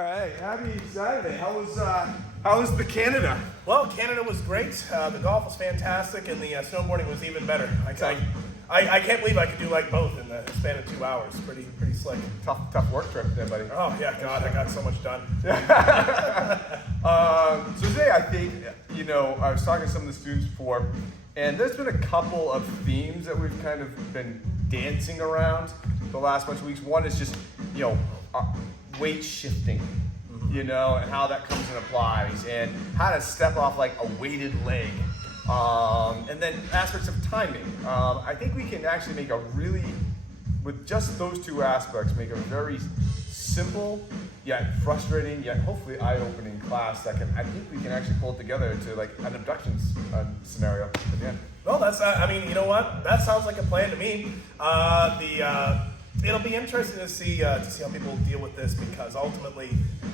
right, happy Saturday. How was the Canada? Well, Canada was great. The golf was fantastic, and the snowboarding was even better. I can't believe I could do like both in the span of 2 hours. Pretty slick. Tough work trip there, buddy. Oh yeah, God, I got so much done. So today, I think, I was talking to some of the students before, and there's been a couple of themes that we've kind of been dancing around the last bunch of weeks. One is just, weight shifting, and how that comes and applies, and how to step off like a weighted leg, and then aspects of timing. I think we can actually make with just those two aspects, make a very simple, yet frustrating, yet hopefully eye-opening class that I think we can actually pull it together to like an abductions scenario at the end. Well, you know what? That sounds like a plan to me. It'll be interesting to see how people deal with this, because ultimately,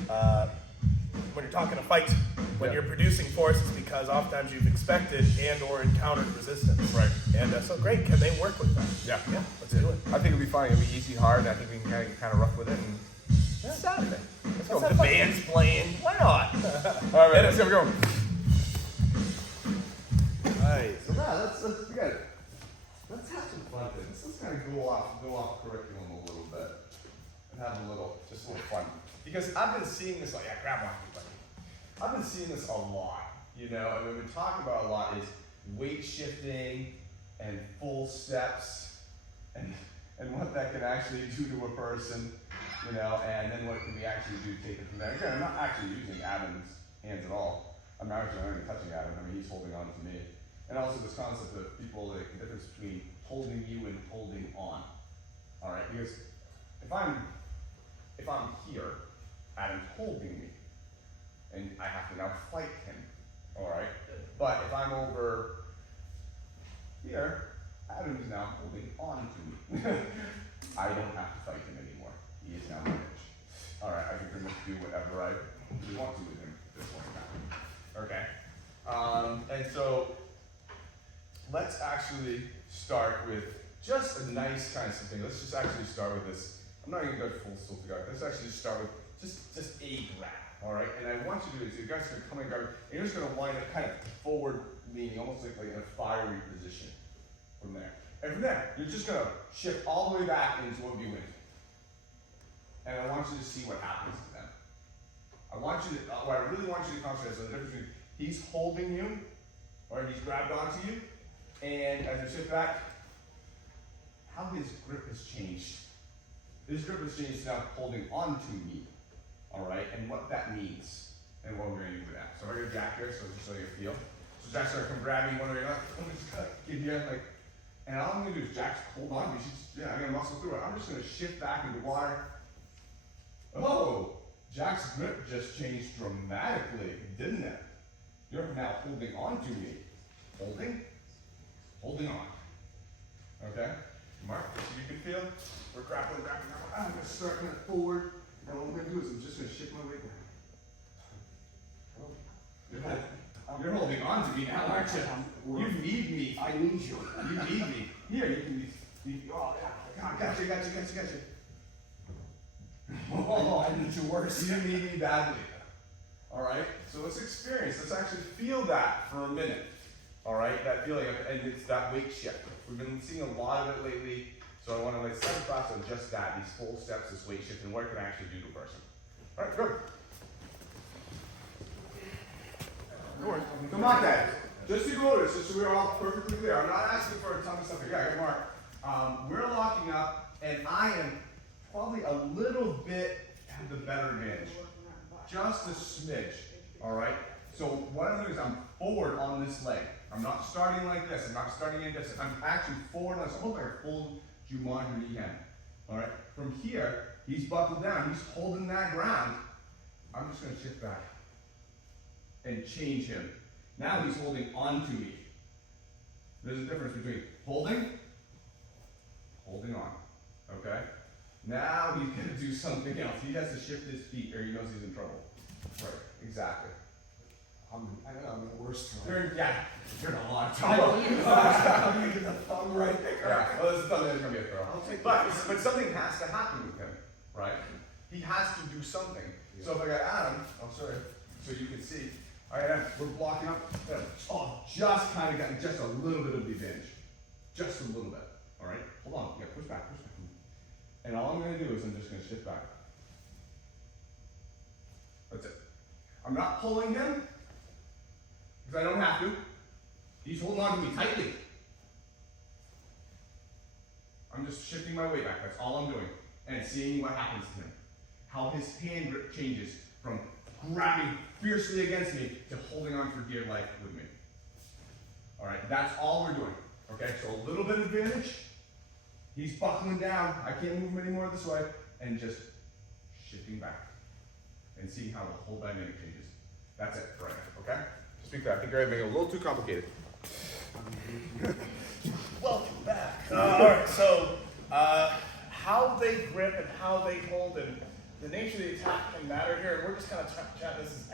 when you're talking a fight, when you're producing force, it's because oftentimes you've expected and or encountered resistance. Right. And so great, can they work with that? Yeah. Let's do it. I think it'll be fun. It'll be easy, hard, and I think we can kind of rough with it. And Saturday. Let's go. The band's playing. Why not? All right, let's go. Alright, so let's have some fun things. Let's kind of go off curriculum a little bit and have a little fun. Because I've been seeing this, grab one, buddy. I've been seeing this a lot, and what we've been talking about a lot is weight shifting and full steps and what that can actually do to a person, and then what can we actually do to take it from there. Again, I'm not actually using Adam's hands at all. I'm not actually not even touching Adam. He's holding on to me. And also this concept of people, the difference between holding you and holding on. All right, because if I'm here, Adam's holding me, and I have to now fight him. All right, but if I'm over here, Adam's now holding on to me. I don't have to fight him anymore. He is now managed. All right, I can pretty much do whatever I really want to with him at this point in time. Okay, and so let's actually start with just a nice kind of something. Let's just actually start with this. I'm not going to go full tilt together. Let's actually just start with just a grab, all right? And I want you to do is you guys are going to come and grab it, and you're just going to wind up kind of forward leaning, almost like in a fiery position from there. And from there, you're just going to shift all the way back into a view into. And I want you to see what happens to them. What I really want you to concentrate on the difference between he's holding you, or he's grabbed onto you, and as you shift back, how his grip has changed. His grip has changed to now holding onto me, all right, and what that means, and what we're going to do with that. So I got Jack here, so just so you feel. So Jack's going to come grab me one way or another. I'm just going to give you and all I'm going to do is Jack's hold on to me. I'm going to muscle through it. I'm just going to shift back into water. Oh, Jack's grip just changed dramatically, didn't it? You're now holding on to me. Holding on. Okay? Mark, so you can feel? We're grappling. I'm going to start kind of forward. And what I'm going to do is I'm just going to shift my weight down. You're holding on to me now, aren't you? You need me. I need you. You need me. Here, you can be. Oh, yeah. Got you. Oh, I need you worse. You need me badly. All right? So let's actually feel that for a minute. All right? That feeling, and it's that weight shift. We've been seeing a lot of it lately, so I want to set a class on just that, these full steps, this weight shift, and what it can actually do to a person. All right, good. Come on, guys. Just to go over this, just so we're all perfectly clear. I'm not asking for a ton of stuff here. Yeah, good, Mark. We're locking up, and I am probably a little bit have the better advantage. Just a smidge, all right? So what I'm doing is I'm forward on this leg. I'm not starting like this. I'm not starting in this. I'm actually forward on this. I'm almost like a full Jumanji weekend, all right? From here, he's buckled down. He's holding that ground. I'm just going to shift back and change him. Now he's holding onto me. There's a difference between holding on, okay? Now he's going to do something else. He has to shift his feet or he knows he's in trouble. Right, exactly. I know I'm the worst one. You're in a lot of trouble. I'm using the thumb right there. Yeah, well, this is something that's going to be a throw. But something has to happen with him, right? He has to do something. So if I got Adam, I'll show you, so you can see. All right, Adam, we're blocking up. Oh, just kind of getting just a little bit of the advantage. Just a little bit. All right, hold on. Yeah, push back, push back. And all I'm going to do is I'm just going to shift back. That's it. I'm not pulling him because I don't have to. He's holding on to me tightly. I'm just shifting my weight back. That's all I'm doing. And seeing what happens to him. How his hand grip changes from grabbing fiercely against me to holding on for dear life with me. All right, that's all we're doing. Okay, so a little bit of advantage. He's buckling down. I can't move him anymore this way. And just shifting back. And seeing how the whole dynamic changes. That's it for right now, okay? Speak that. I think you're making it a little too complicated. Welcome back. All right, so how they grip and how they hold and the nature of the attack can matter here. And we're just kind of chatting this,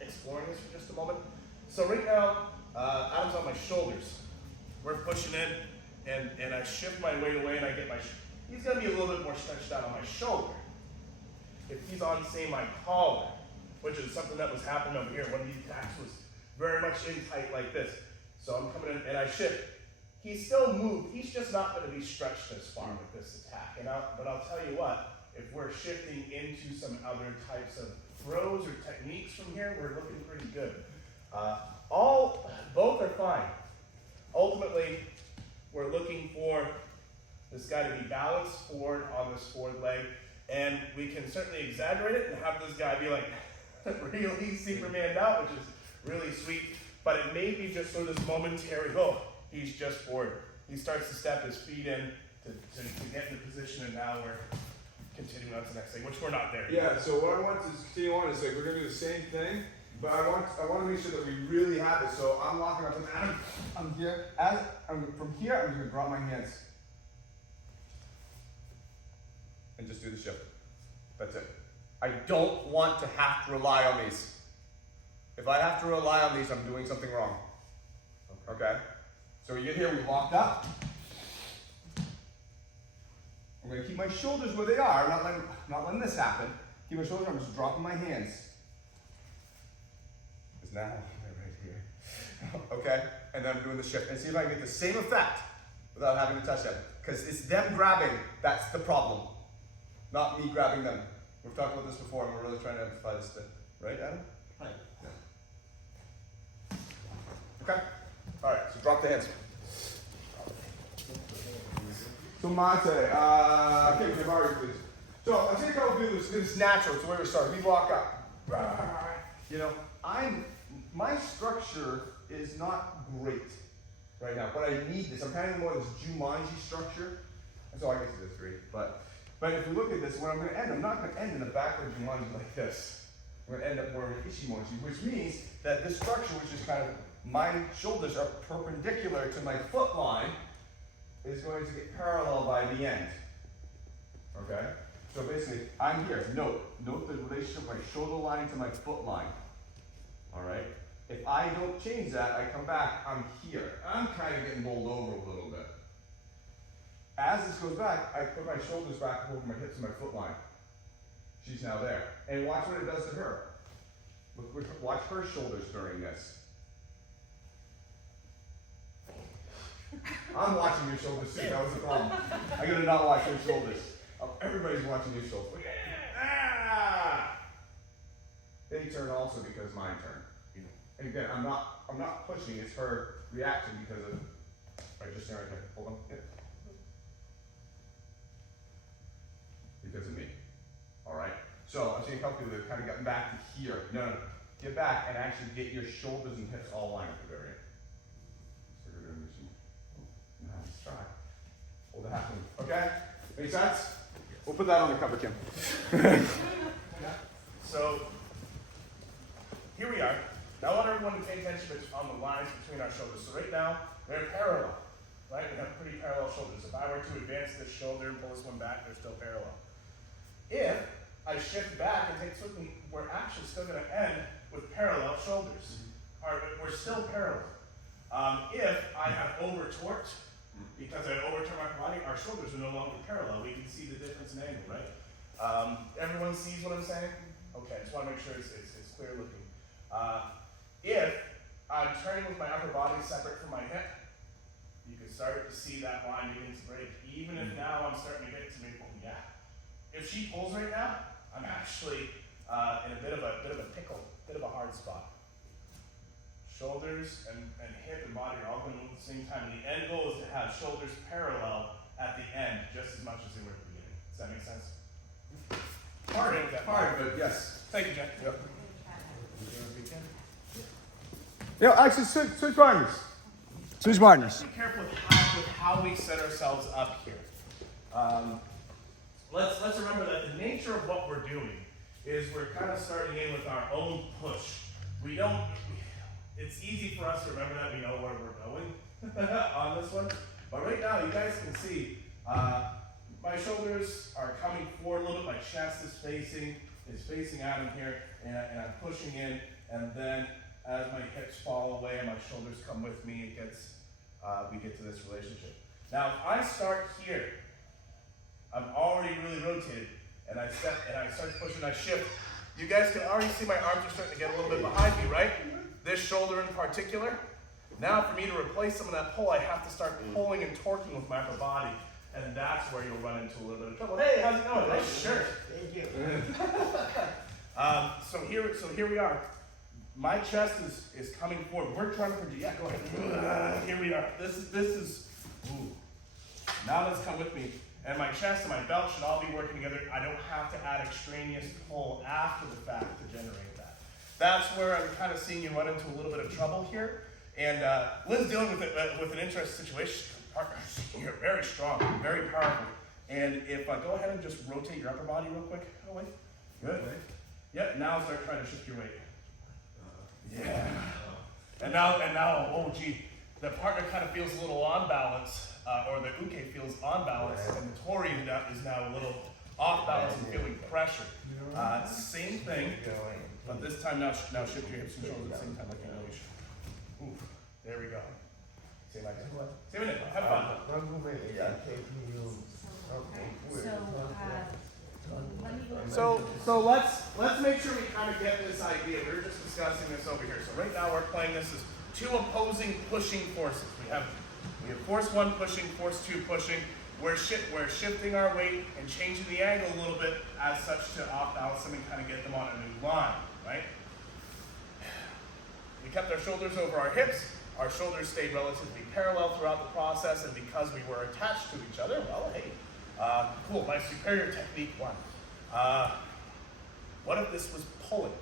exploring this for just a moment. So right now, Adam's on my shoulders. We're pushing in, and I shift my weight away, and I get he's gonna be a little bit more stretched out on my shoulder. If he's on, say, my collar, which is something that was happening over here, one of these attacks was very much in tight like this. So I'm coming in and I shift. He's still moved. He's just not going to be stretched as far with this attack. But I'll tell you what, if we're shifting into some other types of throws or techniques from here, we're looking pretty good. Both are fine. Ultimately, we're looking for this guy to be balanced forward on this forward leg, and we can certainly exaggerate it and have this guy be like really Superman'd out, which is really sweet. But it may be just sort of this momentary, he's just forward. He starts to step his feet in to get in the position, and now we're continuing on to the next thing, which we're not there yet. Yeah, so what I want to continue on is like we're gonna do the same thing, but I want to make sure that we really have it. So I'm locking up with Adam. I'm here. From here, I'm just gonna drop my hands and just do the shift. That's it. I don't want to have to rely on these. If I have to rely on these, I'm doing something wrong. Okay? So we get here, we locked up. I'm going to keep my shoulders where they are, not letting this happen. Keep my shoulders, I'm just dropping my hands. It's now right here. Okay? And then I'm doing the shift. And see if I can get the same effect without having to touch them. Because it's them grabbing, that's the problem. Not me grabbing them. We've talked about this before, and we're really trying to amplify this thing. Right, Adam? Right. Okay. All right. So drop the hands. So Monte, okay, Javari, please. So I'll take a couple of this. It's natural. It's the way we start. We walk up. You know, my structure is not great right now, but I need this. I'm kind of more of this Jumanji structure. And so I guess it is great, but if you look at this, where I'm going to end, I'm not going to end in the backward Jumanji like this. I'm going to end up more of an Ishimonji, which means that this structure, which is kind of my shoulders are perpendicular to my foot line, is going to get parallel by the end. Okay? So basically, I'm here. Note the relationship of my shoulder line to my foot line. All right? If I don't change that, I come back, I'm here. I'm kind of getting bowled over a little bit. As this goes back, I put my shoulders back over my hips and my foot line. She's now there. And watch what it does to her. Watch her shoulders during this. I'm watching your shoulders too, that was the problem. I gotta not watch your shoulders. Everybody's watching your shoulders. Ah! They turn also because mine turn. And again, I'm not pushing, it's her reaction because of, right, just right there, hold on. Yeah. Because of me. Alright? So I'm saying help you to kind of get back to here. No. Get back and actually get your shoulders and hips all lined at the very end. Nice try. Hold it happening. Okay? Make sense? We'll put that on the cover, Kim. So here we are. Now I want everyone to pay attention on the lines between our shoulders. So right now, they're parallel. Right? We have pretty parallel shoulders. If I were to advance this shoulder and pull this one back, they're still parallel. If I shift back and take something, we're actually still going to end with parallel shoulders. We're still parallel. If I have over-torqued, because I overturn my body, our shoulders are no longer parallel. We can see the difference in angle, right? Everyone sees what I'm saying? Okay, I just want to make sure it's clear looking. If I'm turning with my upper body separate from my hip, you can start to see that line beginning to break. Even if now I'm starting to get to me, oh yeah. If she pulls right now, I'm actually in a bit of a pickle, bit of a hard spot. Shoulders and hip and body are all going to move at the same time. And the end goal is to have shoulders parallel at the end, just as much as they were at the beginning. Does that make sense? Hard, but yes. Thank you, Jack. Yep. Yeah, actually, switch partners. Switch partners. Be careful with how we set ourselves up here. Let's remember that the nature of what we're doing is we're kind of starting in with our own push. We don't. It's easy for us to remember that we know where we're going on this one. But right now, you guys can see my shoulders are coming forward a little bit. My chest is facing Adam here, and I'm pushing in. And then as my hips fall away and my shoulders come with me, it gets we get to this relationship. Now, if I start here, I'm already really rotated, and I start to push and I shift. You guys can already see my arms are starting to get a little bit behind me, right? This shoulder in particular. Now, for me to replace some of that pull, I have to start pulling and torquing with my upper body, and that's where you'll run into a little bit of trouble. Hey, how's it going? Nice shirt. Thank you. So here we are. My chest is coming forward. We're trying to project. Yeah, go ahead. Here we are. This is. Ooh. Now let's come with me. And my chest and my belt should all be working together. I don't have to add extraneous pull after the fact to generate that. That's where I'm kind of seeing you run into a little bit of trouble here. And Lynn's dealing with an interesting situation. Partners, you're very strong, very powerful. And if I go ahead and just rotate your upper body real quick. Oh, wait. Good. Yep, now start trying to shift your weight. Yeah. And now, oh gee, the partner kind of feels a little on balance, or the uke feels on balance, and the tori is now a little off balance and feeling pressure. Same thing, but this time now shift your hips and shoulders at the same time like you know you should. Ooh, there we go. Same idea. Same idea. Have fun. So let's make sure we kind of get this idea. We were just discussing this over here. So right now we're playing this as two opposing pushing forces. We have force one pushing, force two pushing. We're shifting our weight and changing the angle a little bit as such to off balance them and kind of get them on a new line, right? We kept our shoulders over our hips. Our shoulders stayed relatively parallel throughout the process, and because we were attached to each other, well, hey, cool, my superior technique won. What if this was pulling?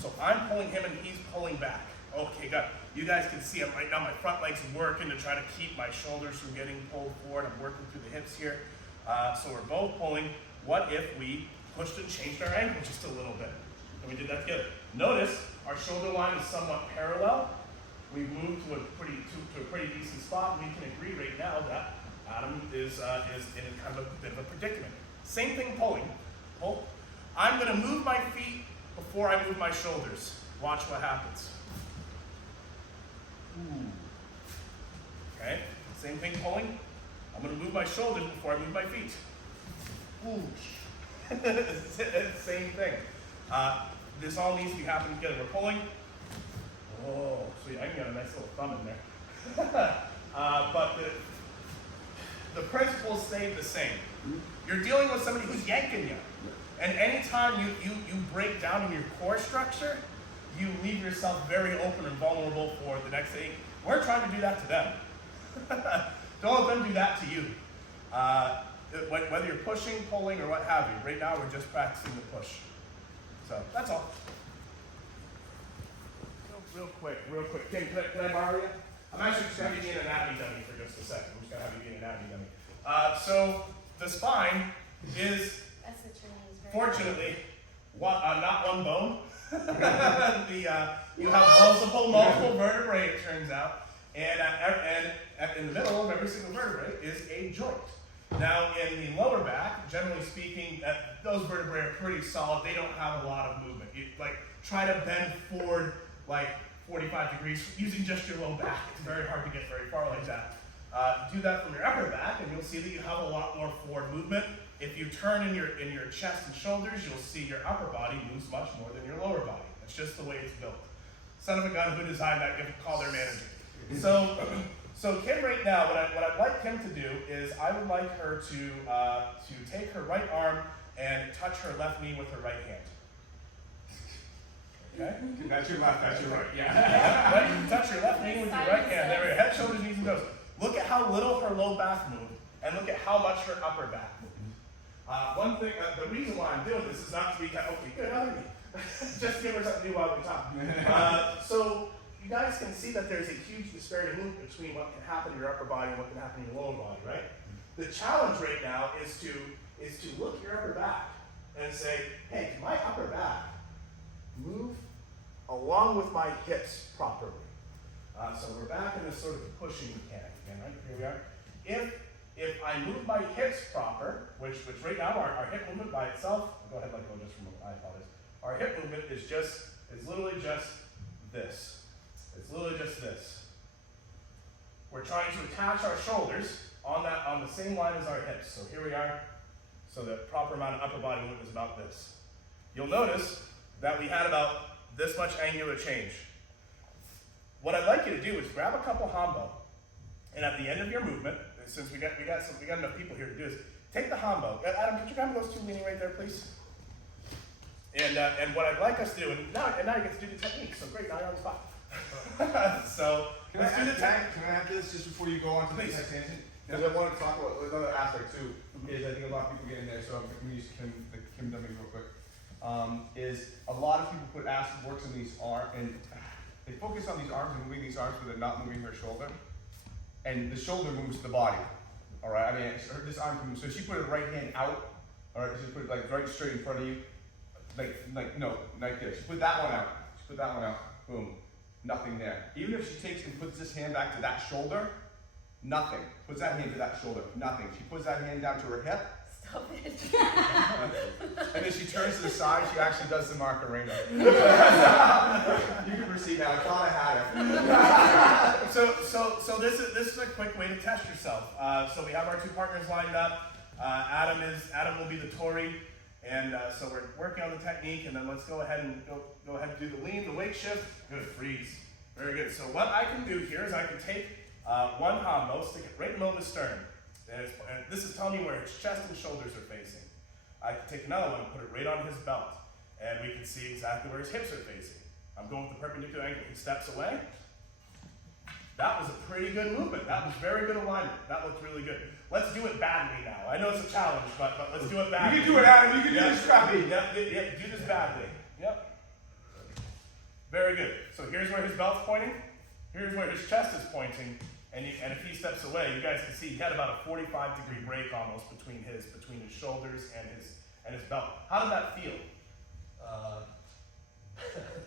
So I'm pulling him and he's pulling back. Okay, good. You guys can see it right now. My front leg's working to try to keep my shoulders from getting pulled forward. I'm working through the hips here. So we're both pulling. What if we pushed and changed our angle just a little bit? And we did that together. Notice our shoulder line is somewhat parallel. We've moved to a pretty decent spot, and we can agree right now that Adam is in a kind of a bit of a predicament. Same thing pulling. Pull. I'm going to move my feet before I move my shoulders. Watch what happens. Ooh. Okay. Same thing pulling. I'm going to move my shoulders before I move my feet. Ooh. Same thing. This all needs to be happening together. We're pulling. Oh, sweet. I can get a nice little thumb in there. But the principles stay the same. You're dealing with somebody who's yanking you. And anytime you break down in your core structure, you leave yourself very open and vulnerable for the next thing. We're trying to do that to them. Don't let them do that to you. Whether you're pushing, pulling, or what have you, right now we're just practicing the push. So that's all. Real quick. Kim, can I borrow you? I'm actually just going to be an anatomy dummy for just a second. I'm just going to have you be an anatomy dummy. So the spine is, fortunately, not one bone. You have multiple vertebrae, it turns out, and in the middle of every single vertebrae is a joint. Now, in the lower back, generally speaking, those vertebrae are pretty solid. They don't have a lot of movement. You try to bend forward 45 degrees using just your low back. It's very hard to get very far like that. Do that from your upper back, and you'll see that you have a lot more forward movement. If you turn in your chest and shoulders, you'll see your upper body moves much more than your lower body. That's just the way it's built. Son of a gun, who designed that? Give a call their manager. So Kim right now, what I'd like Kim to do is I would like her to take her right arm and touch her left knee with her right hand. Okay? That's your left, that's your right. Yeah. Right, touch your left knee with your right hand. There we go. Head, shoulders, knees, and toes. Look at how little her low back moved, and look at how much her upper back moved. One thing, the reason why I'm doing this is not to be okay, good, other knee. Just give her something to do while we talk. So you guys can see that there's a huge disparity in movement between what can happen in your upper body and what can happen in your lower body, right? The challenge right now is to look at your upper back and say, hey, can my upper back move along with my hips properly? So we're back in this sort of pushing mechanic again, right? Here we are. If I move my hips proper, which right now our hip movement by itself, go ahead, let go just from I apologize. Our hip movement is literally just this. It's literally just this. We're trying to attach our shoulders on the same line as our hips. So here we are. So the proper amount of upper body movement is about this. You'll notice that we had about this much angular change. What I'd like you to do is grab a couple hambo, and at the end of your movement, since we got enough people here to do this, take the hambo. Adam, could you grab those two leaning right there, please? And what I'd like us to do, and now you get to do the technique. So great, now you're on the spot. So let's do the technique. Can I add this just before you go on to the next tangent? Because I want to talk about another aspect too, is I think a lot of people get in there, so I'm going to use Kim dummy real quick. Is a lot of people put acid works in these arms, and they focus on these arms and moving these arms, but they're not moving her shoulder. And the shoulder moves the body. All right, I mean, this arm can move. So she put her right hand out, all right, she put it like right straight in front of you, like this. She put that one out. She put that one out. Boom, nothing there. Even if she takes and puts this hand back to that shoulder, nothing. Puts that hand to that shoulder, nothing. She puts that hand down to her hip. Stop it. And then she turns to the side, she actually does the Macarena. You can proceed now. I thought I had it. So this is a quick way to test yourself. So we have our two partners lined up. Adam will be the Tory, and so we're working on the technique. And then let's go ahead and do the lean, the weight shift. Good, freeze. Very good. So what I can do here is I can take one hambo, stick it right in the middle of the sternum. And this is telling me where his chest and shoulders are facing. I can take another one and put it right on his belt, and we can see exactly where his hips are facing. I'm going with the perpendicular angle. He steps away. That was a pretty good movement. That was very good alignment. That looked really good. Let's do it badly now. I know it's a challenge, but let's do it badly. You can do it, Adam. You can do this, Scrappy. Yep, do this badly. Yep. Very good. So here's where his belt's pointing. Here's where his chest is pointing. And if he steps away, you guys can see he had about a 45-degree break almost between his shoulders and his belt. How did that feel?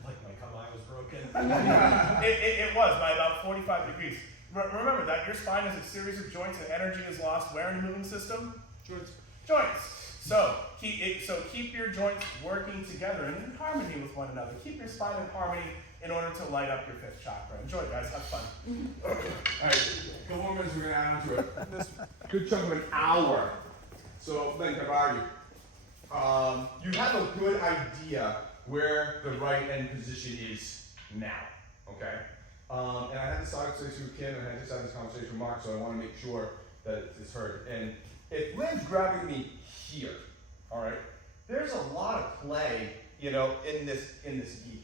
Like my combine was broken. It was by about 45 degrees. Remember that your spine is a series of joints, and energy is lost where in the moving system? Joints. So keep your joints working together and in harmony with one another. Keep your spine in harmony in order to light up your fifth chakra. Enjoy, guys. Have fun. All right, the women's we're gonna add on to it. This good chunk of an hour. So, Len Cavalli, you have a good idea where the right end position is now, okay? And I had this conversation with Kim, and I just had this conversation with Mark, so I want to make sure that it's heard. And if Lynn's grabbing me here, all right, there's a lot of play, in this gi.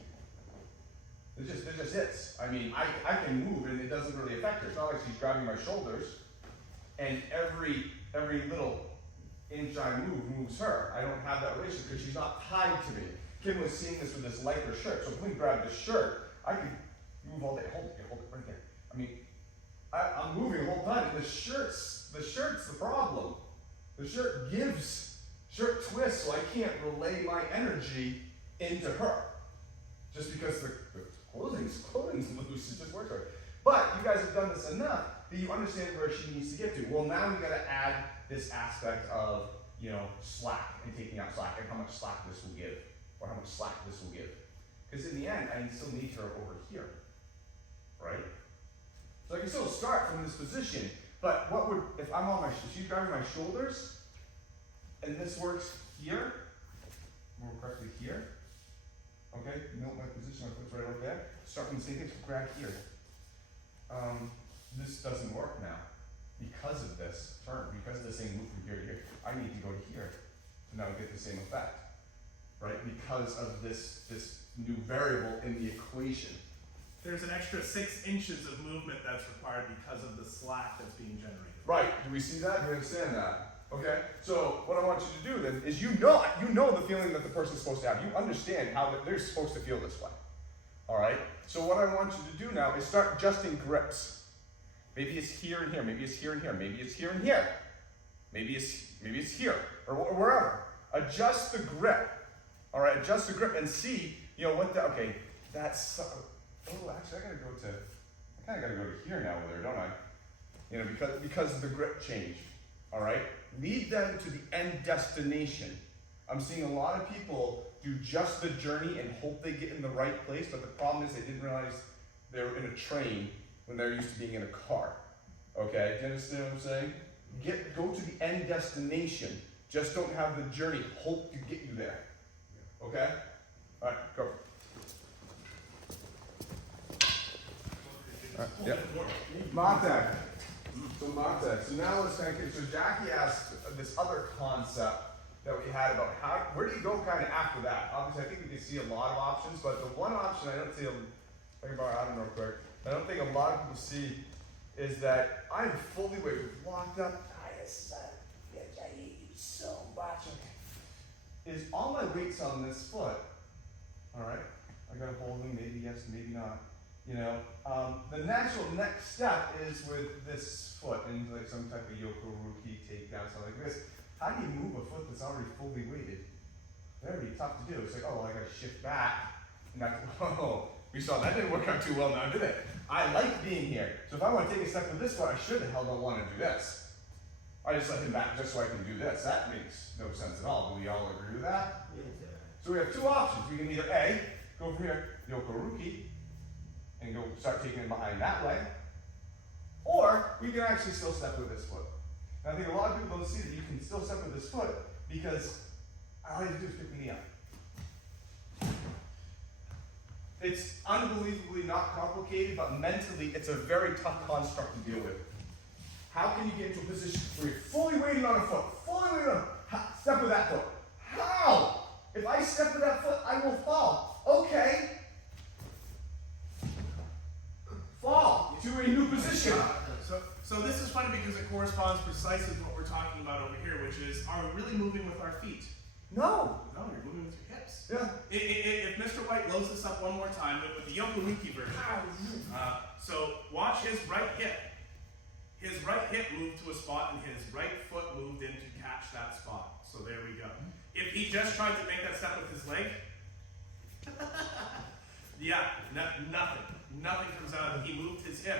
There just is. I mean, I can move, and it doesn't really affect her. It's not like she's grabbing my shoulders, and every little inch I move moves her. I don't have that relationship because she's not tied to me. Kim was seeing this with this lighter shirt. So if we grab the shirt, I can move all day. Hold it right there. I mean, I'm moving the whole time. And the shirt's the problem. The shirt twists, so I can't relay my energy into her. Just because the clothing's loose, it just works right. But you guys have done this enough that you understand where she needs to get to. Well, now we gotta add this aspect of, slack and taking out slack and how much slack this will give, or how much slack this will give. Because in the end, I still need her over here, right? So I can still start from this position, But what would, if I'm on my, she's grabbing my shoulders, and this works here, more correctly here, okay, note my position, my foot's right over there, start from the same thing, so grab here. This doesn't work now, because of this turn, because of this thing moved from here to here, I need to go to here, to now get the same effect, right, because of this new variable in the equation. There's an extra 6 inches of movement that's required because of the slack that's being generated. Right, do we see that? Do you understand that? Okay, so what I want you to do then is you know the feeling that the person's supposed to have. You understand how they're supposed to feel this way. Alright? So what I want you to do now is start adjusting grips. Maybe it's here and here, maybe it's here and here, maybe it's here and here. Maybe it's here, or wherever. Adjust the grip. Alright, adjust the grip and see, what the, okay, that's, oh, actually I kinda gotta go to here now with her, don't I? Because of the grip change. Alright? Lead them to the end destination. I'm seeing a lot of people do just the journey and hope they get in the right place, but the problem is they didn't realize they were in a train when they're used to being in a car. Okay? Do you understand what I'm saying? Go to the end destination. Just don't have the journey hope to get you there. Okay? Alright, go. Yeah. Mate. So Mate. So now let's kind of, so Jackie asked this other concept that we had about where do you go kind of after that? Obviously, I think we can see a lot of options, but the one option I don't see, think about Adam real quick, I don't think a lot of people see is that I'm fully weighted, locked up. I hate you so much. Is all my weight's on this foot. Alright? I gotta hold them, maybe yes, maybe not. The natural next step is with this foot and like some type of yokoruki takedown, something like this. How do you move a foot that's already fully weighted? Very tough to do. It's like, oh, well, I gotta shift back. And we saw that didn't work out too well now, did it? I like being here. So if I want to take a step with this foot, I should the hell don't want to do this. I just let him back just so I can do this. That makes no sense at all. Do we all agree with that? So we have two options. We can either A, go from here, yokoruki, and go start taking it behind that way, or we can actually still step with this foot. And I think a lot of people don't see that you can still step with this foot because all you have to do is pick the knee up. It's unbelievably not complicated, but mentally it's a very tough construct to deal with. How can you get into a position where you're fully weighted on a foot, step with that foot? How? If I step with that foot, I will fall. Okay. Fall to a new position. So this is funny because it corresponds precisely to what we're talking about over here, which is, are we really moving with our feet? No. No, you're moving with your hips. Yeah. If Mr. White loads this up one more time, but with the yokoruki version. So watch his right hip. His right hip moved to a spot and his right foot moved in to catch that spot. So there we go. If he just tried to make that step with his leg, yeah, nothing. Nothing comes out of it. He moved his hip.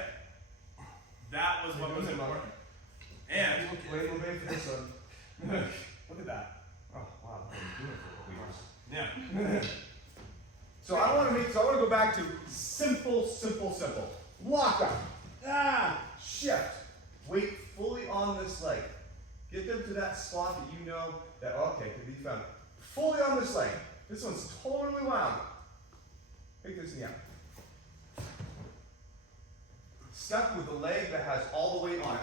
That was what was important. And Wait, we'll wait for this one. look at that. Oh wow, I've been doing it for a couple years. Yeah. So I want to go back to simple. Lock up. Shift. Weight fully on this leg. Get them to that spot that you know that, okay, can be found. Fully on this leg. This one's totally wound. Pick this knee up. Step with the leg that has all the weight on it.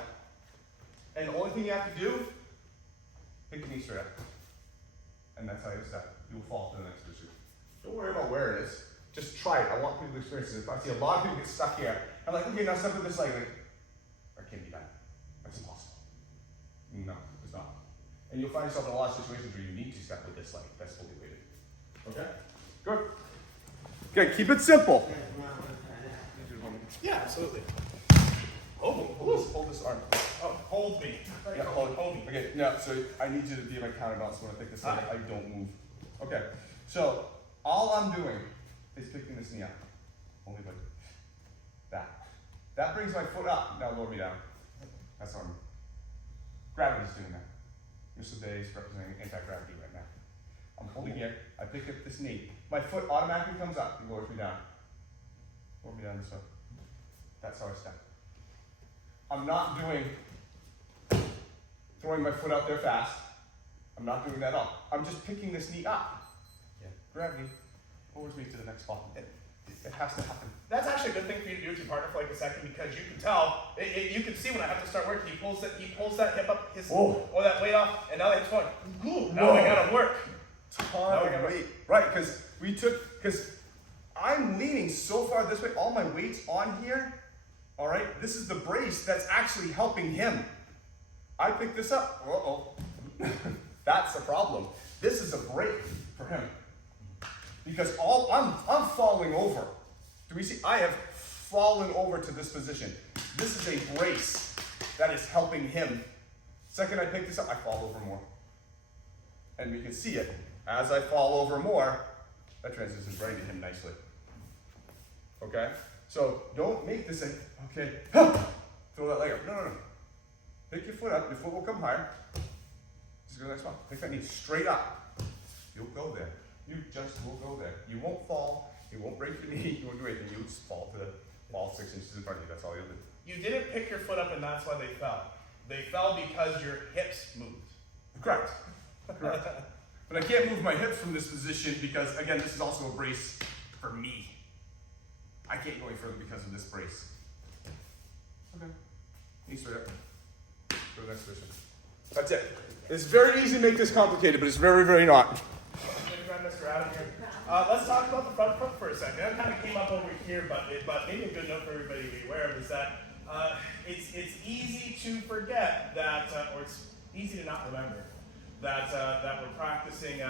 And the only thing you have to do, pick the knee straight up. And that's how you step. You will fall to the next position. Don't worry about where it is. Just try it. I want people to experience this. If I see a lot of people get stuck here, I'm like, okay, now step with this leg. Like, that can't be done. That's impossible. No, it's not. And you'll find yourself in a lot of situations where you need to step with this leg. That's fully weighted. Okay? Good. Okay, keep it simple. Yeah, absolutely. Hold this arm. Oh, hold me. Yeah, hold me. Okay, no, so I need you to be my counterbalance when I pick this up. I don't move. Okay, so all I'm doing is picking this knee up. Only like that. That brings my foot up. Now lower me down. That's arm. Gravity's doing that. Mr. Day is representing anti-gravity right now. I'm holding here. I pick up this knee. My foot automatically comes up and lowers me down. Lower me down this way. That's how I step. I'm not doing throwing my foot out there fast. I'm not doing that at all. I'm just picking this knee up. Yeah. Gravity lowers me to the next spot. It has to happen. That's actually a good thing for you to do with your partner for like a second because you can tell, you can see when I have to start working, he pulls that hip up, or that weight off, and now the hip's going, ooh, now I gotta work. Ton of weight. Right, because I'm leaning so far this way, all my weight's on here. All right, this is the brace that's actually helping him. I pick this up. Uh-oh. That's the problem. This is a break for him. Because I'm falling over. Do we see? I have fallen over to this position. This is a brace that is helping him. Second I pick this up, I fall over more. And we can see it. As I fall over more, that transitions right into him nicely. Okay? So don't make this a, okay, throw that leg up. No. Pick your foot up, your foot will come higher. Just go to the next one. Pick that knee straight up. You'll go there. You just will go there. You won't fall. You won't break your knee. You won't do anything. You'll just fall 6 inches in front of you. That's all you'll do. You didn't pick your foot up and that's why they fell. They fell because your hips moved. Correct. But I can't move my hips from this position because, again, this is also a brace for me. I can't go any further because of this brace. Okay. Knee straight up. Go to the next position. That's it. It's very easy to make this complicated, but it's very, very not. Maybe grab Mr. Adam here. Let's talk about the front foot for a second. That kind of came up over here, but maybe a good note for everybody to be aware of is that it's easy to forget that, or it's easy to not remember that we're practicing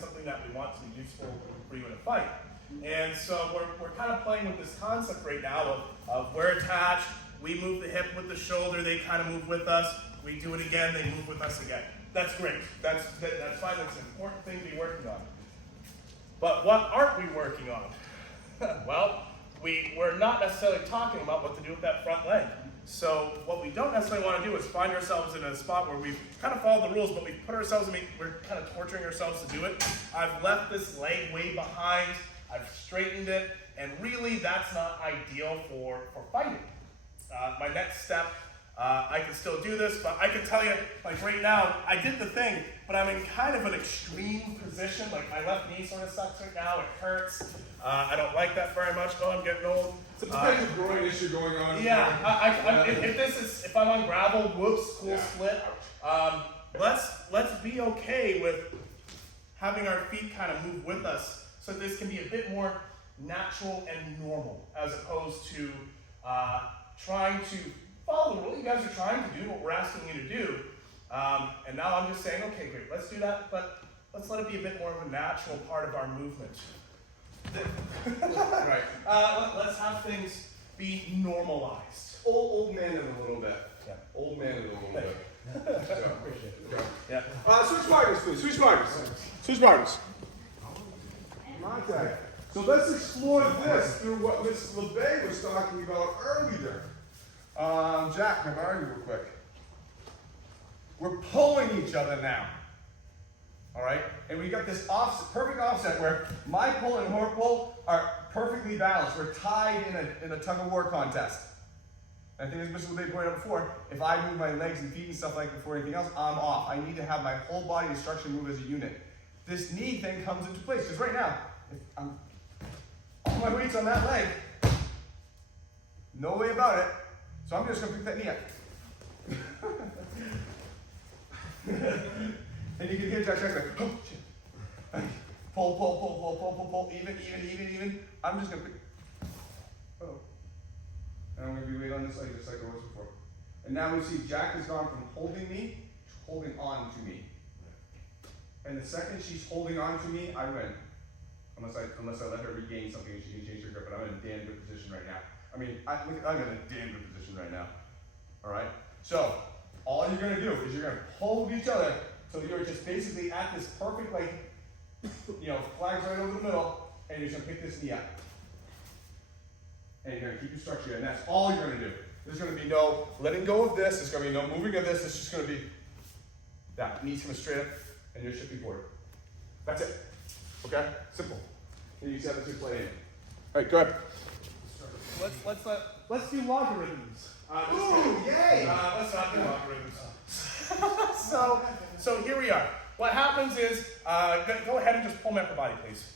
something that we want to be useful for you in a fight. And so we're kind of playing with this concept right now of we're attached, we move the hip with the shoulder, they kind of move with us, we do it again, they move with us again. That's great. That's fine. That's an important thing to be working on. But what aren't we working on? Well, we're not necessarily talking about what to do with that front leg. So what we don't necessarily want to do is find ourselves in a spot where we've kind of followed the rules, but we've put ourselves we're kind of torturing ourselves to do it. I've left this leg way behind. I've straightened it, and really that's not ideal for fighting. My next step, I can still do this, but I can tell you, like right now, I did the thing, but I'm in kind of an extreme position. Like my left knee sort of sucks right now, it hurts. I don't like that very much. Oh, I'm getting old. It's a potential growing issue going on. Yeah, if I'm on gravel, whoops, cool split. Let's be okay with having our feet kind of move with us, so this can be a bit more natural and normal, as opposed to trying to follow the rule. You guys are trying to do what we're asking you to do, and now I'm just saying, okay, great, let's do that, but let's let it be a bit more of a natural part of our movement. Right. Let's have things be normalized. Old man in a little bit. Yeah. Old man in a little bit. Yeah. Switch partners, please. Switch partners. Okay. So let's explore this through what Ms. LeBay was talking about earlier. Jack, can I argue real quick? We're pulling each other now. All right? And we got this perfect offset where my pull and her pull are perfectly balanced. We're tied in a tug-of-war contest. And I think as Mr. LeBay pointed out before, if I move my legs and feet and stuff like before anything else, I'm off. I need to have my whole body and structure move as a unit. This knee thing comes into place, because right now, if all my weight's on that leg, no way about it. So I'm just gonna pick that knee up. And you can hear Josh like, oh shit. Pull, even. I'm just gonna pick. Oh. And I'm gonna be weight on this leg just like I was before. And now we see Jack has gone from holding me to holding on to me. And the second she's holding on to me, I win. Unless I let her regain something and she can change her grip, but I'm in a damn good position right now. I'm in a damn good position right now. Alright? So, all you're gonna do is you're gonna hold each other so you're just basically at this perfect, like, flags right over the middle, and you're just gonna pick this knee up. And you're gonna keep your structure, and that's all you're gonna do. There's gonna be no letting go of this, there's gonna be no moving of this, it's just gonna be that. Knees coming straight up, and you're shifting forward. That's it. Okay? Simple. And you can see how the two play in. Alright, go ahead. Let's do logarithms. Ooh, yay! Let's not do logarithms. So here we are. What happens is, go ahead and just pull my upper body, please.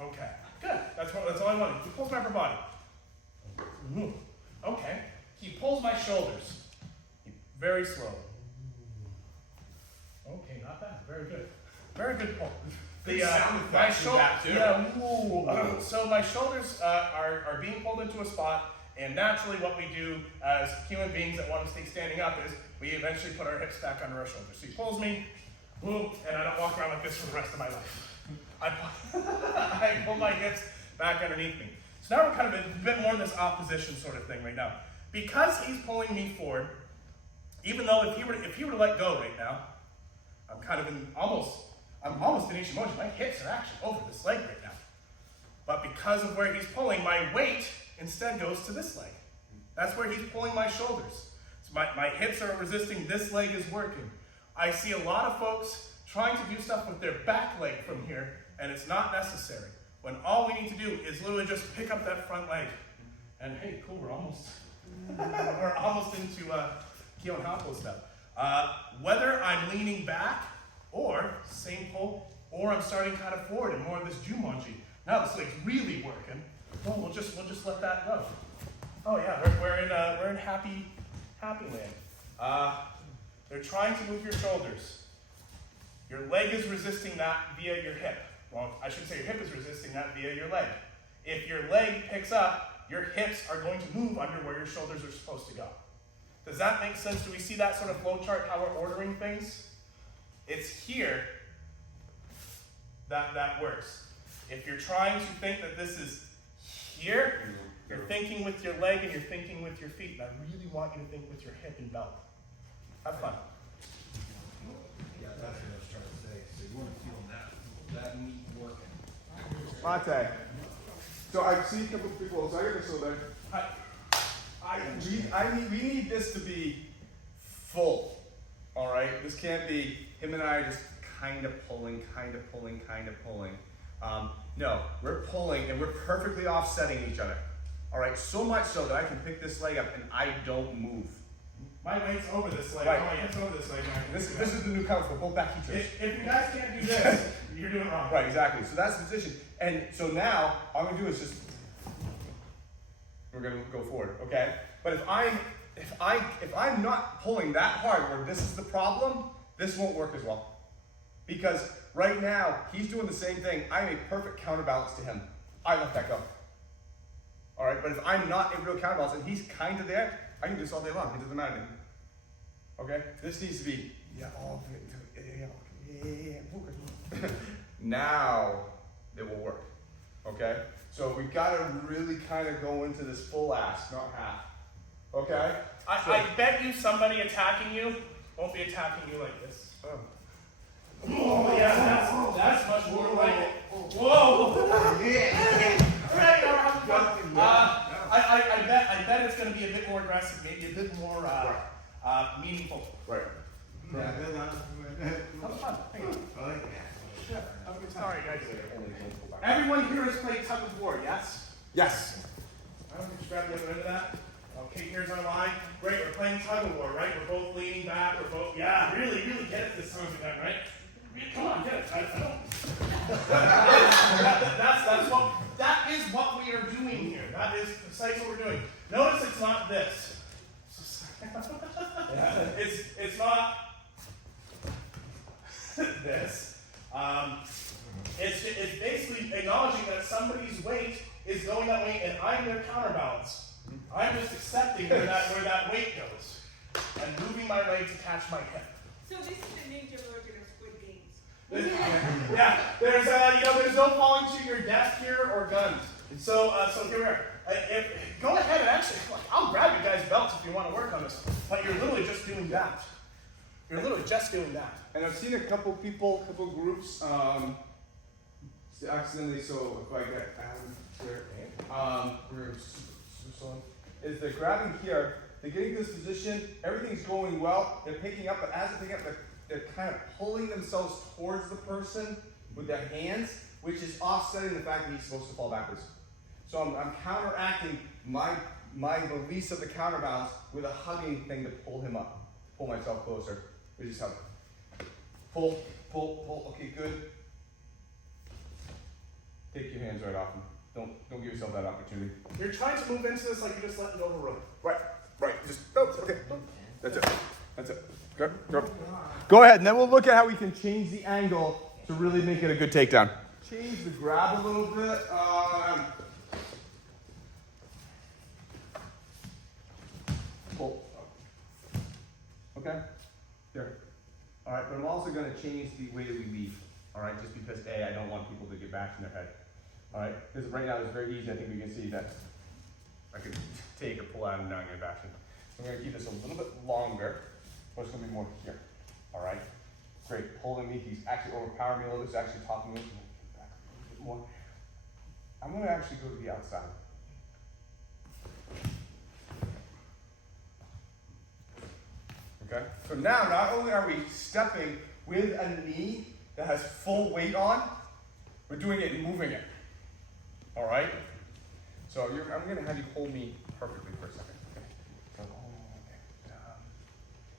Okay, good. That's all I wanted. He pulls my upper body. Okay. He pulls my shoulders. Very slow. Okay, not bad. Very good. Very good pull. Good sound my effects in that, too. Yeah. Ooh. So my shoulders are being pulled into a spot, and naturally, what we do as human beings that want to stay standing up is we eventually put our hips back under our shoulders. So he pulls me, boom, and I don't walk around like this for the rest of my life. I pull my hips back underneath me. So now we're kind of a bit more in this opposition sort of thing right now. Because he's pulling me forward, even though if he were to let go right now, I'm kind of I'm almost in motion. My hips are actually over this leg right now. But because of where he's pulling, my weight instead goes to this leg. That's where he's pulling my shoulders. So my hips are resisting, this leg is working. I see a lot of folks trying to do stuff with their back leg from here, and it's not necessary. When all we need to do is literally just pick up that front leg. And hey, cool, we're almost into Keon Hoppo stuff. Whether I'm leaning back, or same pull, or I'm starting kind of forward and more of this Jumanji. Now this leg's really working. Well, we'll just let that go. Oh yeah, we're in happy land. They're trying to move your shoulders. Your leg is resisting that via your hip. Well, I should say your hip is resisting that via your leg. If your leg picks up, your hips are going to move under where your shoulders are supposed to go. Does that make sense? Do we see that sort of flow chart, how we're ordering things? It's here that works. If you're trying to think that this is here, you're thinking with your leg and you're thinking with your feet. And I really want you to think with your hip and belt. Have fun. Yeah, that's what I was trying to say. So you want to feel that meat working. Mate. So I see a couple of people. So I got this over there. We need this to be full. All right. This can't be him and I just kind of pulling. No, we're pulling and we're perfectly offsetting each other. All right. So much so that I can pick this leg up and I don't move. My weight's over this leg. Right. My hips over this leg. This is the new cover for both back teachers. If you guys can't do this, you're doing it wrong. Right, exactly. So that's the position. And so now all I'm gonna do is just we're gonna go forward, okay? But if I'm not pulling that hard where this is the problem, this won't work as well. Because right now he's doing the same thing. I'm a perfect counterbalance to him. I let that go. All right, but if I'm not a real counterbalance and he's kind of there, I can do this all day long. It doesn't matter to me. Okay? This needs to be now it will work. Okay? So we gotta really kind of go into this full ass, not half. Okay? I bet you somebody attacking you won't be attacking you like this. Oh. Oh yeah, that's much more like it. Whoa! Right, I bet it's going to be a bit more aggressive, maybe a bit more meaningful. Right. Yeah. Have fun. Hang on. I like that. Yeah, have a good time. All right, guys. Everyone here has played tug of war, yes? Yes. I don't think you grab the other end of that. Okay, here's our line. Great, we're playing tug of war, right? We're both leaning back. We're both, yeah, really get it this time again, right? Come on, get it. I don't. That is what we are doing here. That is precisely what we're doing. Notice it's not this. It's not this. It's basically acknowledging that somebody's weight is going that way and I'm their counterbalance. I'm just accepting where that weight goes and moving my leg to catch my hip. So this is the ninja version of Squid Games. Yeah, there's no falling to your death here or guns. So here we are. Go ahead and actually, I'll grab your guys' belts if you want to work on this, but you're literally just doing that. You're literally just doing that. And I've seen a couple groups, accidentally, so if I get Adam here, is they're grabbing here, they're getting to this position, everything's going well, they're picking up, but as they're picking up, they're kind of pulling themselves towards the person with their hands, which is offsetting the fact that he's supposed to fall backwards. So I'm counteracting my release of the counterbalance with a hugging thing to pull him up, pull myself closer. We just have pull, pull, pull. Okay, good. Take your hands right off him. Don't give yourself that opportunity. You're trying to move into this like you're just letting go of a rope. Right, right. Just okay. That's it. That's it. Go, go. Go ahead, and then we'll look at how we can change the angle to really make it a good takedown. Change the grab a little bit. Pull. Okay. There. All right, but I'm also going to change the way that we leave. All right, just because I don't want people to get back in their head. All right, because right now it's very easy. I think we can see that I could take a pull out and down your action. I'm going to keep this a little bit longer. Or it's going to be more here. All right, great. Holding me, he's actually overpowering me a little bit. He's actually talking me back a little bit more. I'm going to actually go to the outside. Okay. So now, not only are we stepping with a knee that has full weight on, we're doing it and moving it. All right. So I'm going to have you hold me perfectly for a second. Okay.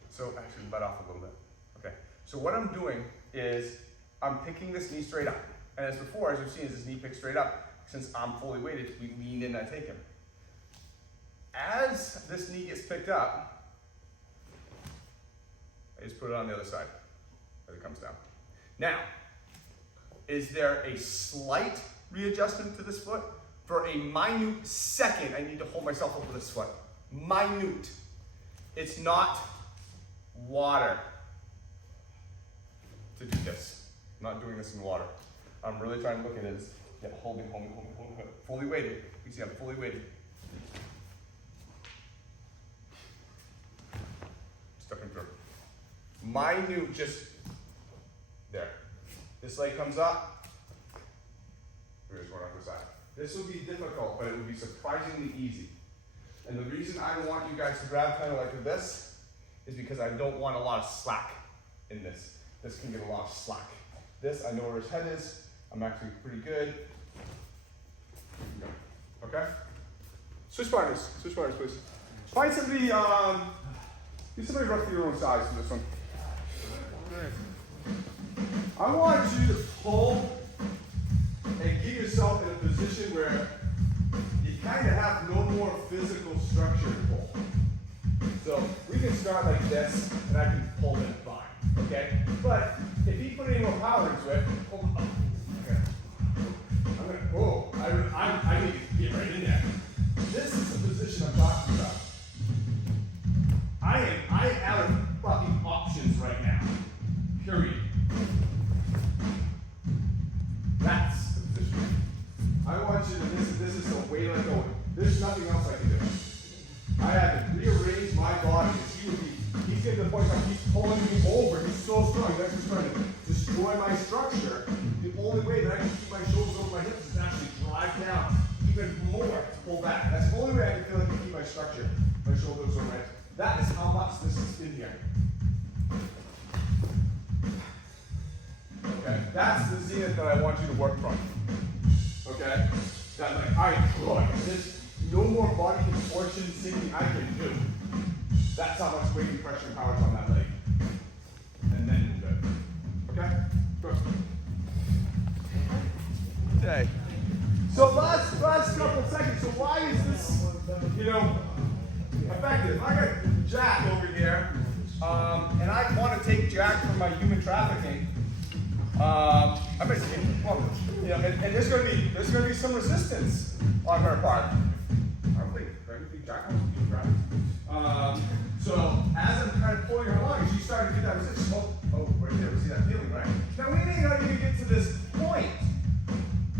So actually, let off a little bit. Okay. So what I'm doing is I'm picking this knee straight up, and as before, as you've seen, is this knee picked straight up. Since I'm fully weighted, we lean in and I take him. As this knee gets picked up, I just put it on the other side as it comes down. Now, is there a slight readjustment to this foot? For a minute second, I need to hold myself over this foot. Minute. It's not water to do this. I'm not doing this in water. I'm really trying to look at it as hold me, fully weighted. You see, I'm fully weighted. Stepping through. Minute, just there. This leg comes up. Here's one off the side. This will be difficult, but it will be surprisingly easy. And the reason I want you guys to grab kind of like this is because I don't want a lot of slack in this. This can get a lot of slack. This, I know where his head is. I'm actually pretty good. Okay? Switch partners, please. Find somebody, get somebody roughly your own size for this one. I want you to pull and get yourself in a position where you kind of have no more physical structure to pull. So we can start like this, and I can pull it fine, okay? But if you put any more power into it, okay. I need to get right in there. This is the position I'm talking about. I am out of fucking options right now. Period. That's the position. I want you to, this is the way to go. There's nothing else I can do. I had to rearrange my body because he's getting to the point where he's pulling me over. He's so strong. He's actually trying to destroy my structure. The only way that I can keep my shoulders over my hips is actually drive down even more to pull back. That's the only way I can feel like I can keep my structure, my shoulders over my hips. That is how much this is in here. Okay, that's the zenith that I want you to work from. Okay? That's like, alright, good. There's no more body contortion sinking I can do. That's how much weight and pressure and power is on that leg. And then you're good. Okay? Good. Okay. So last couple of seconds. So why is this, effective? I got Jack over here, and I want to take Jack from my human trafficking. I'm going to say, and there's going to be some resistance on her part. I don't think Jack wants to be trafficked. So as I'm kind of pulling her along, she's starting to get that resistance. Oh, right there, we see that feeling, right? Now we may not even get to this point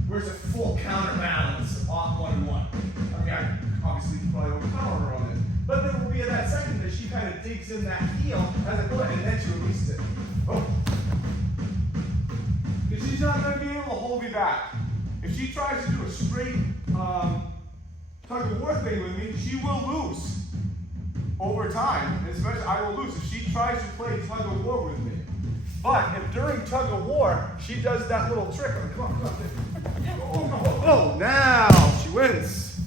where it's a full counterbalance off 1-1. I mean, I obviously probably overpower her on this, but there will be that second that she kind of digs in that heel as I pull it, and then she releases it. Oh. Because she's not going to be able to hold me back. If she tries to do a straight tug of war thing with me, she will lose over time. And especially, I will lose if she tries to play tug of war with me. But if during tug of war she does that little trick, come on. Oh, now she wins.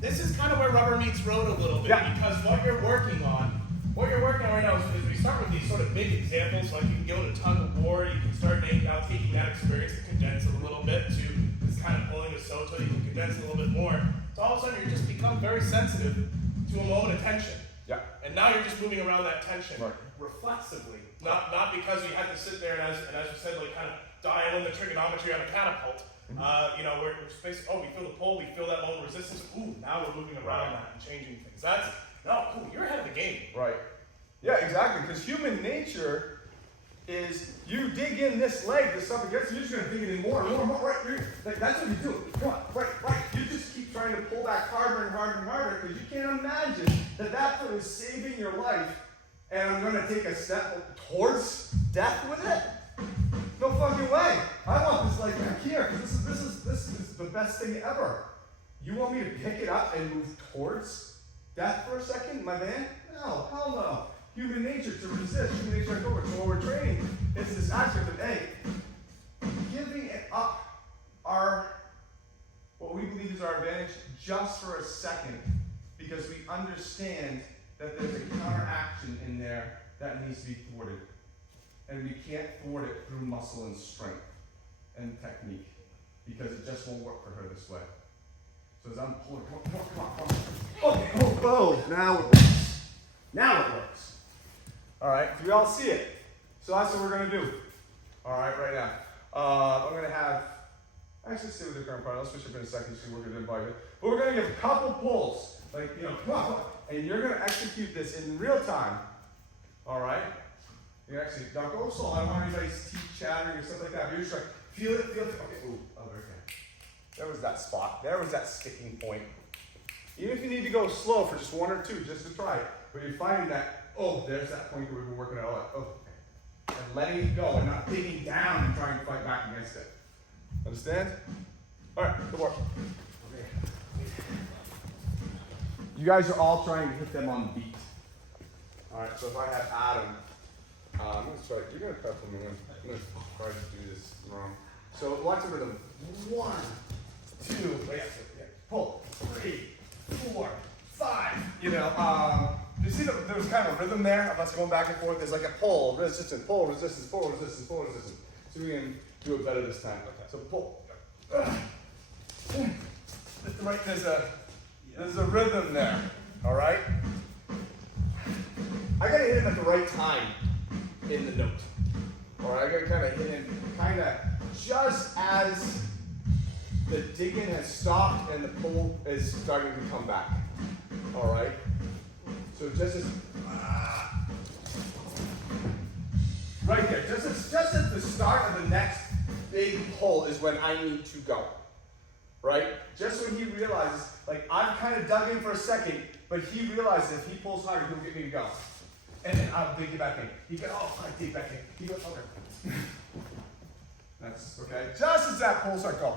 This is kind of where rubber meets road a little bit, Yeah. because what you're working on what you're working on right now is we start with these sort of big examples, like you can go to tug of war, you can start now taking that experience and condense it a little bit to this kind of pulling a Soto, you can condense it a little bit more. So all of a sudden you just become very sensitive to a moment of tension. Yeah. And now you're just moving around that tension Right. reflexively, not because you had to sit there and as you said, like kind of dial in the trigonometry on a catapult. You know, we're space. Oh, we feel the pull, we feel that moment of resistance. Ooh, now we're moving around that and changing things. That's cool. You're ahead of the game. Right. Yeah, exactly. Because human nature is you dig in this leg to something else, you're just going to dig it in more, right? Like, that's what you do. Come on, right. You just keep trying to pull back harder and harder and harder because you can't imagine that foot is saving your life and I'm going to take a step towards death with it. No fucking way. I want this leg back here because this is the best thing ever. You want me to pick it up and move towards death for a second, my man? No, hell no. Human nature to resist, human nature to go. So what we're training is this aspect of, hey, giving it up what we believe is our advantage just for a second because we understand that there's a counteraction in there that needs to be thwarted. And we can't thwart it through muscle and strength and technique because it just won't work for her this way. So as I'm pulling, come on. Okay, oh, now it works. Now it works. All right, so we all see it. So that's what we're going to do. All right, right now. I'm going to have, actually stay with the current part. I'll switch up in a second to see what we're going to do. But we're going to give a couple pulls. Like, you know, come on. And you're going to execute this in real time. All right? You actually, don't go slow. I don't want anybody's teeth chattering or stuff like that. You're just like, feel it. Okay, ooh, okay. There was that spot. There was that sticking point. Even if you need to go slow for just one or two, just to try it. But you're finding that, there's that point where we've been working out all that. Okay. And letting it go and not digging down and trying to fight back against it. Understand? All right, good work. Okay. You guys are all trying to hit them on the beat. All right, so if I have Adam, I'm going to try, you're going to cut for me. I'm going to try to do this wrong. So watch the rhythm. 1, 2, pull, 3, 4, 5. You know, you see there was kind of a rhythm there of us going back and forth. There's like a pull, resistance, pull, resistance, pull, resistance, pull, resistance. So we can do it better this time. Okay. So pull. Right, there's a rhythm there. All right. I gotta hit him at the right time in the note. All right, I gotta kind of hit him kind of just as the digging has stopped and the pull is starting to come back. All right. So just as right there, just at the start of the next big pull is when I need to go. Right? Just when he realizes, like I've kind of dug in for a second, but he realizes if he pulls harder, he'll get me to go. And then I'll dig it back in. He goes, I dig back in. He goes, okay. That's okay. Just as that pulls, I go.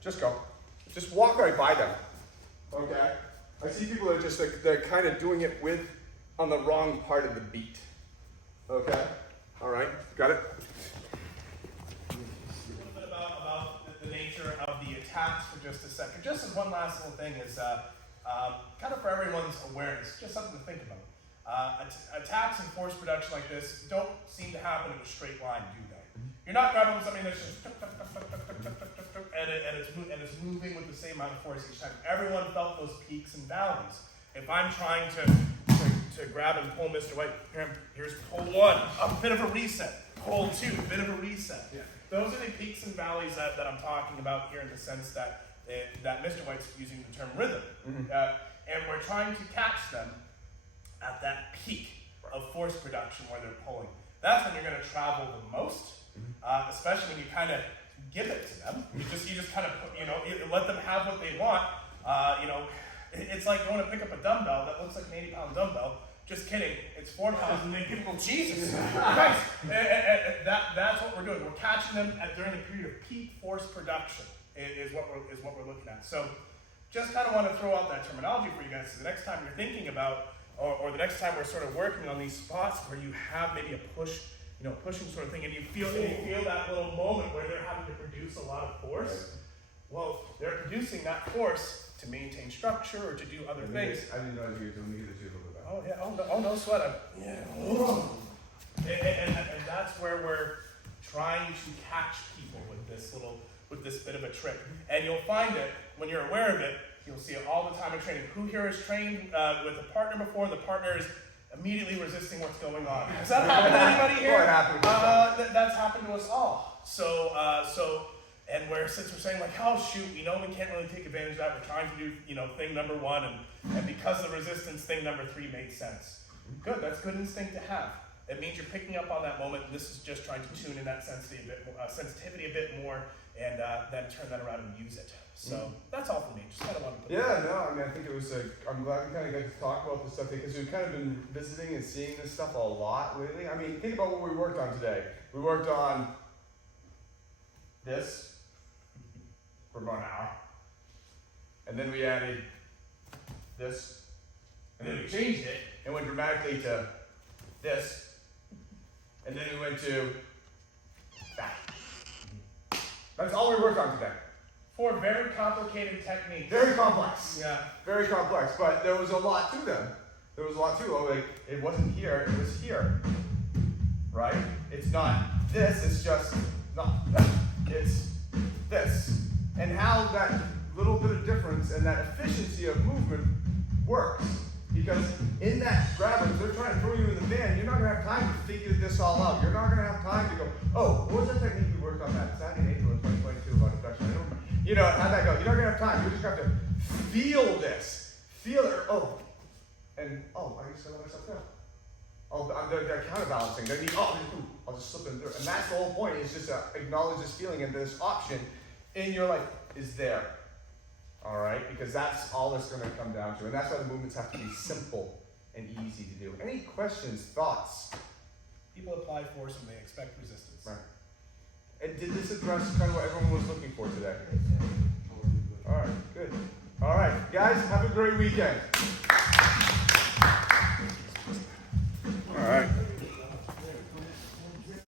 Just go. Just walk right by them. Okay? I see people that are just like, they're kind of doing it on the wrong part of the beat. Okay? All right? Got it? A little bit about the nature of the attacks for just a second. Just as one last little thing is kind of for everyone's awareness, just something to think about. Attacks and force production like this don't seem to happen in a straight line, do they? You're not grabbing something that's just and it's moving with the same amount of force each time. Everyone felt those peaks and valleys. If I'm trying to grab and pull Mr. White, here's pull 1, a bit of a reset. Pull 2, a bit of a reset. Yeah. Those are the peaks and valleys that I'm talking about here in the sense that Mr. White's using the term rhythm. Mm-hmm. And we're trying to catch them at that peak of force production where they're pulling. That's when you're going to travel the most, especially when you kind of give it to them. You just kind of, you let them have what they want. It's like going to pick up a dumbbell that looks like an 80-pound dumbbell. Just kidding, it's 4 pounds, and they give them, Jesus Christ. That's what we're doing. We're catching them during the period of peak force production is what we're looking at. So just kind of want to throw out that terminology for you guys. So the next time you're thinking about, or the next time we're sort of working on these spots where you have maybe a push, pushing sort of thing, and you feel that little moment where they're having to produce a lot of force. Well, they're producing that force to maintain structure or to do other things. I didn't know you were doing either. Oh yeah. Oh no sweat. And that's where we're trying to catch people with this bit of a trick. And you'll find it when you're aware of it. You'll see it all the time in training. Who here has trained with a partner before? The partner is immediately resisting what's going on. Has that happened to anybody here? Well, it happened to us. That's happened to us all. And since we're saying like, oh shoot, we know we can't really take advantage of that. We're trying to do, thing number 1, and because of resistance, thing number 3 made sense. Good, that's good instinct to have. It means you're picking up on that moment. And this is just trying to tune in that sensitivity a bit more, and then turn that around and use it. So that's all for me. Just kind of wanted to put Yeah, no, I mean, I think it was I'm glad we kind of got to talk about this stuff because we've kind of been visiting and seeing this stuff a lot lately. I mean, think about what we worked on today. We worked on this for about an hour. And then we added this. And then we changed it and went dramatically to this. And then we went to that. That's all we worked on today. 4 very complicated techniques. Very complex. Yeah. Very complex, but there was a lot to them. There was a lot to it. Like, it wasn't here, it was here. Right? It's not this, it's just not that. It's this. And how that little bit of difference and that efficiency of movement works. Because in that grabber, if they're trying to throw you in the van, you're not going to have time to figure this all out. You're not going to have time to go, oh, what was that technique we worked on that Saturday in April of 2022 about abduction? I don't remember. How'd that go? You're not going to have time. You just have to feel this. Feel it. Oh. And, I just let myself go. Oh, they're counterbalancing. I'll just slip in through. And that's the whole point, is just to acknowledge this feeling, and this option in your life is there. All right? Because that's all it's going to come down to. And that's why the movements have to be simple and easy to do. Any questions, thoughts? People apply force and they expect resistance. Right. And did this address kind of what everyone was looking for today? All right, good. All right, guys, have a great weekend.